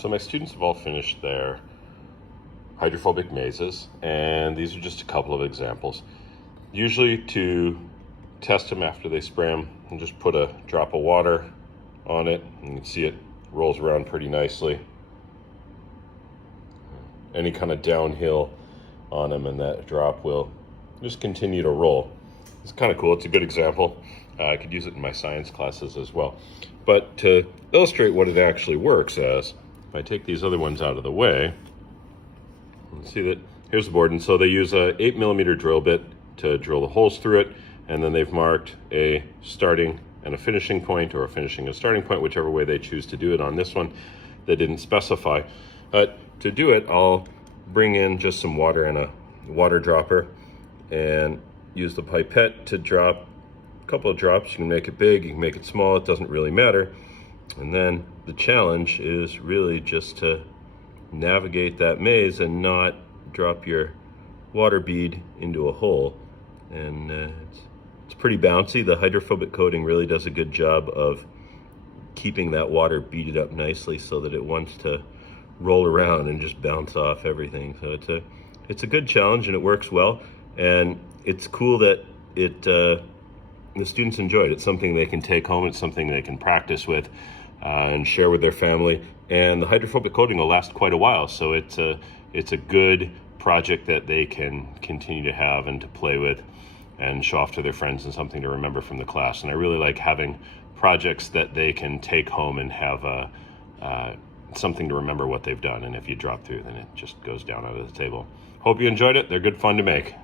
So my students have all finished their hydrophobic mazes, and these are just a couple of examples. Usually to test them after they spray them, and just put a drop of water on it, and you can see it rolls around pretty nicely. Any kind of downhill on them, and that drop will just continue to roll. It's kind of cool. It's a good example. I could use it in my science classes as well. But to illustrate what it actually works as, if I take these other ones out of the way, you can see that here's the board. And so they use a 8mm drill bit to drill the holes through it, and then they've marked a starting and a finishing point, or a finishing and starting point, whichever way they choose to do it. On this one, they didn't specify. To do it, I'll bring in just some water in a water dropper and use the pipette to drop a couple of drops. You can make it big, you can make it small, it doesn't really matter. And then the challenge is really just to navigate that maze and not drop your water bead into a hole. And it's pretty bouncy. The hydrophobic coating really does a good job of keeping that water beaded up nicely so that it wants to roll around and just bounce off everything. So it's a good challenge, and it works well. And it's cool that the students enjoy it. It's something they can take home. It's something they can practice with and share with their family. And the hydrophobic coating will last quite a while. So it's a good project that they can continue to have and to play with and show off to their friends, and something to remember from the class. And I really like having projects that they can take home and have something to remember what they've done. And if you drop through, then it just goes down out of the table. Hope you enjoyed it. They're good fun to make.